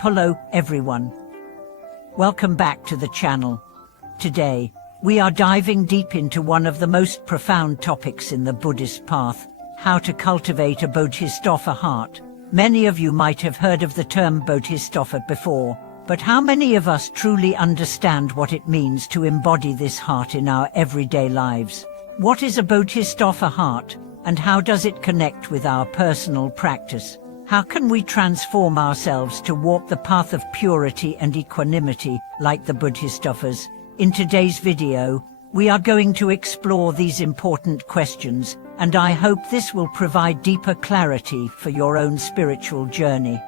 Hello, everyone. Welcome back to the channel. Today, we are diving deep into one of the most profound topics in the Buddhist path, how to cultivate a Bodhisattva heart. Many of you might have heard of the term Bodhisattva before, but how many of us truly understand what it means to embody this heart in our everyday lives? What is a Bodhisattva heart, and how does it connect with our personal practice? How can we transform ourselves to walk the path of purity and equanimity like the Bodhisattvas? In today's video, we are going to explore these important questions, and I hope this will provide deeper clarity for your own spiritual journey.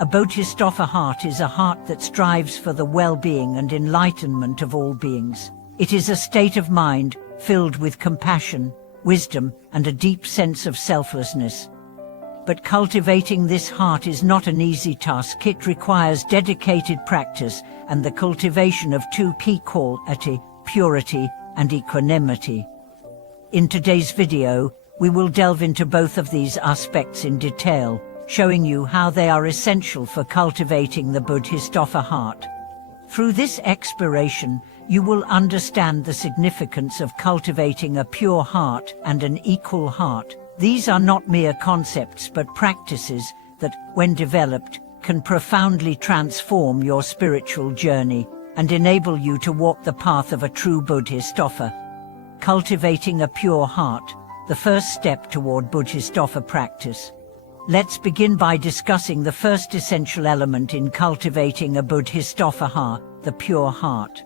A Bodhisattva heart is a heart that strives for the well-being and enlightenment of all beings. It is a state of mind filled with compassion, wisdom, and a deep sense of selflessness. But cultivating this heart is not an easy task. It requires dedicated practice and the cultivation of two key qualities, purity and equanimity. In today's video, we will delve into both of these aspects in detail, showing you how they are essential for cultivating the Bodhisattva heart. Through this exploration, you will understand the significance of cultivating a pure heart and an equal heart. These are not mere concepts but practices that, when developed, can profoundly transform your spiritual journey and enable you to walk the path of a true Bodhisattva. Cultivating a pure heart, the first step toward Bodhisattva practice. Let's begin by discussing the first essential element in cultivating a Bodhisattva heart, the pure heart.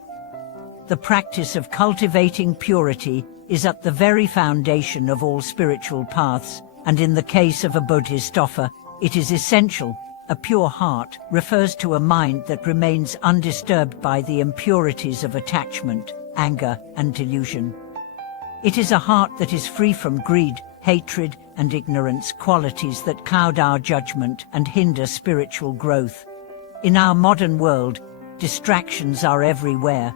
The practice of cultivating purity is at the very foundation of all spiritual paths, and in the case of a Bodhisattva, it is essential. A pure heart refers to a mind that remains undisturbed by the impurities of attachment, anger, and delusion. It is a heart that is free from greed, hatred, and ignorance, qualities that cloud our judgment and hinder spiritual growth. In our modern world, distractions are everywhere.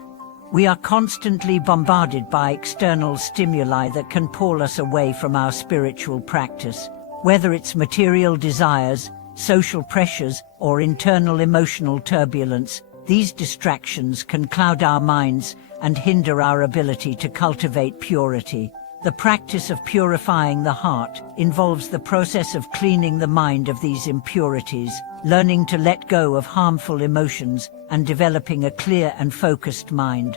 We are constantly bombarded by external stimuli that can pull us away from our spiritual practice. Whether it's material desires, social pressures, or internal emotional turbulence, these distractions can cloud our minds and hinder our ability to cultivate purity. The practice of purifying the heart involves the process of cleaning the mind of these impurities, learning to let go of harmful emotions, and developing a clear and focused mind.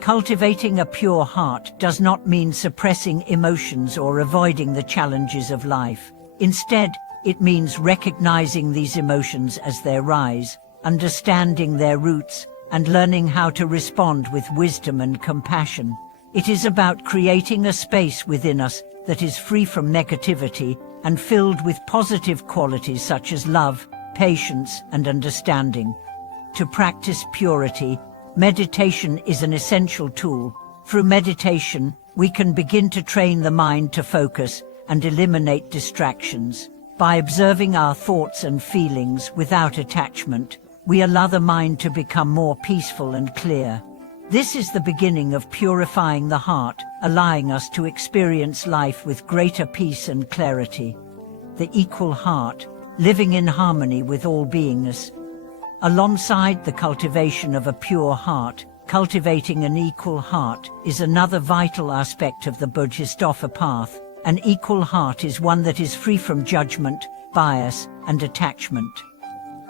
Cultivating a pure heart does not mean suppressing emotions or avoiding the challenges of life. Instead, it means recognizing these emotions as they rise, understanding their roots, and learning how to respond with wisdom and compassion. It is about creating a space within us that is free from negativity and filled with positive qualities such as love, patience, and understanding. To practice purity, meditation is an essential tool. Through meditation, we can begin to train the mind to focus and eliminate distractions. By observing our thoughts and feelings without attachment, we allow the mind to become more peaceful and clear. This is the beginning of purifying the heart, allowing us to experience life with greater peace and clarity. The equal heart, living in harmony with all beingness. Alongside the cultivation of a pure heart, cultivating an equal heart is another vital aspect of the Bodhisattva path. An equal heart is one that is free from judgment, bias, and attachment.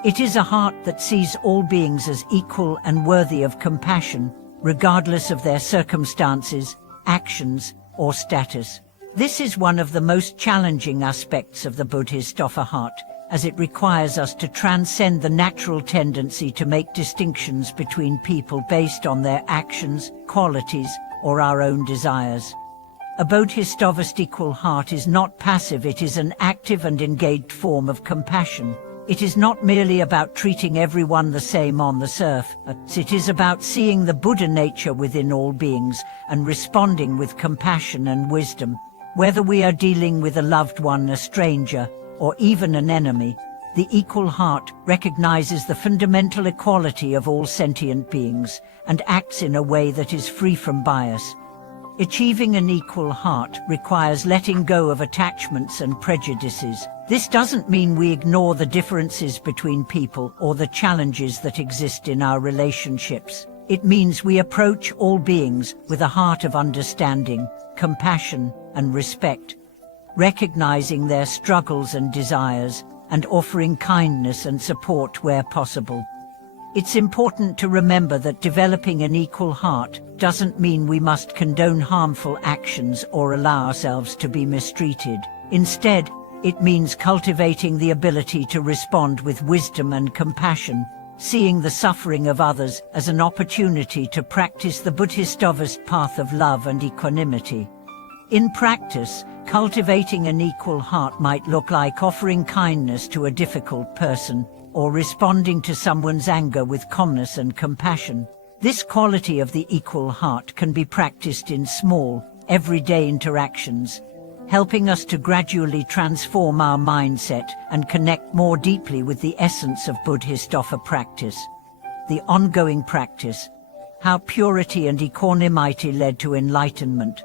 It is a heart that sees all beings as equal and worthy of compassion, regardless of their circumstances, actions, or status. This is one of the most challenging aspects of the Bodhisattva heart, as it requires us to transcend the natural tendency to make distinctions between people based on their actions, qualities, or our own desires. A Bodhisattva's equal heart is not passive, it is an active and engaged form of compassion. It is not merely about treating everyone the same on the surface. It is about seeing the Buddha nature within all beings and responding with compassion and wisdom. Whether we are dealing with a loved one, a stranger, or even an enemy, the equal heart recognizes the fundamental equality of all sentient beings and acts in a way that is free from bias. Achieving an equal heart requires letting go of attachments and prejudices. This doesn't mean we ignore the differences between people or the challenges that exist in our relationships. It means we approach all beings with a heart of understanding, compassion, and respect, recognizing their struggles and desires, and offering kindness and support where possible. It's important to remember that developing an equal heart doesn't mean we must condone harmful actions or allow ourselves to be mistreated. Instead, it means cultivating the ability to respond with wisdom and compassion, seeing the suffering of others as an opportunity to practice the Bodhisattva's path of love and equanimity. In practice, cultivating an equal heart might look like offering kindness to a difficult person, or responding to someone's anger with calmness and compassion. This quality of the equal heart can be practiced in small, everyday interactions, helping us to gradually transform our mindset and connect more deeply with the essence of Bodhisattva practice. The ongoing practice, how purity and equanimity led to enlightenment.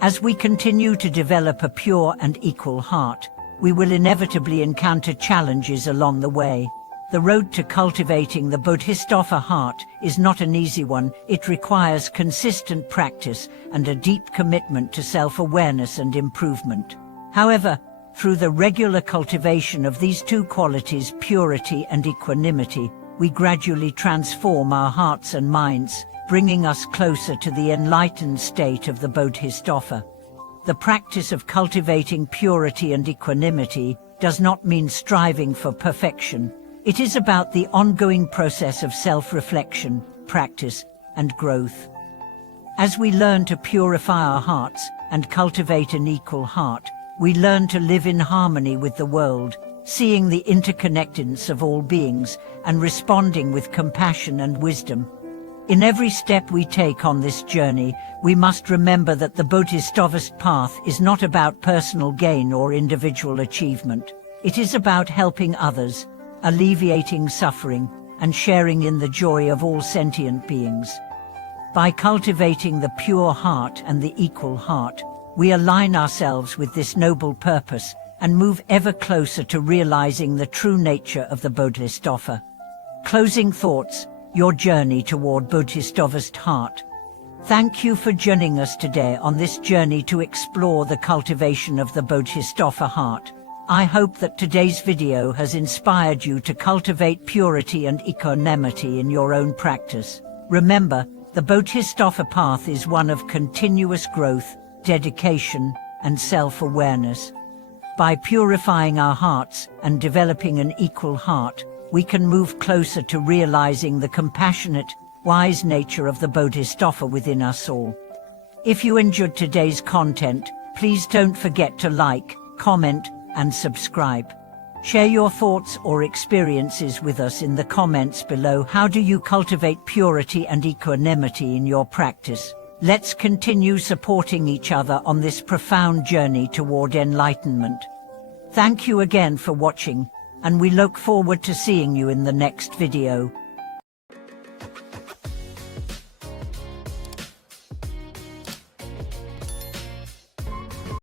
As we continue to develop a pure and equal heart, we will inevitably encounter challenges along the way. The road to cultivating the Bodhisattva heart is not an easy one. It requires consistent practice and a deep commitment to self-awareness and improvement. However, through the regular cultivation of these two qualities, purity and equanimity, we gradually transform our hearts and minds, bringing us closer to the enlightened state of the Bodhisattva. The practice of cultivating purity and equanimity does not mean striving for perfection. It is about the ongoing process of self-reflection, practice, and growth. As we learn to purify our hearts and cultivate an equal heart, we learn to live in harmony with the world, seeing the interconnectedness of all beings and responding with compassion and wisdom. In every step we take on this journey, we must remember that the Bodhisattva's path is not about personal gain or individual achievement. It is about helping others, alleviating suffering, and sharing in the joy of all sentient beings. By cultivating the pure heart and the equal heart, we align ourselves with this noble purpose and move ever closer to realizing the true nature of the Bodhisattva. Closing thoughts, your journey toward Bodhisattva's heart. Thank you for joining us today on this journey to explore the cultivation of the Bodhisattva heart. I hope that today's video has inspired you to cultivate purity and equanimity in your own practice. Remember, the Bodhisattva path is one of continuous growth, dedication, and self-awareness. By purifying our hearts and developing an equal heart, we can move closer to realizing the compassionate, wise nature of the Bodhisattva within us all. If you enjoyed today's content, please don't forget to like, comment, and subscribe. Share your thoughts or experiences with us in the comments below. How do you cultivate purity and equanimity in your practice? Let's continue supporting each other on this profound journey toward enlightenment. Thank you again for watching, and we look forward to seeing you in the next video.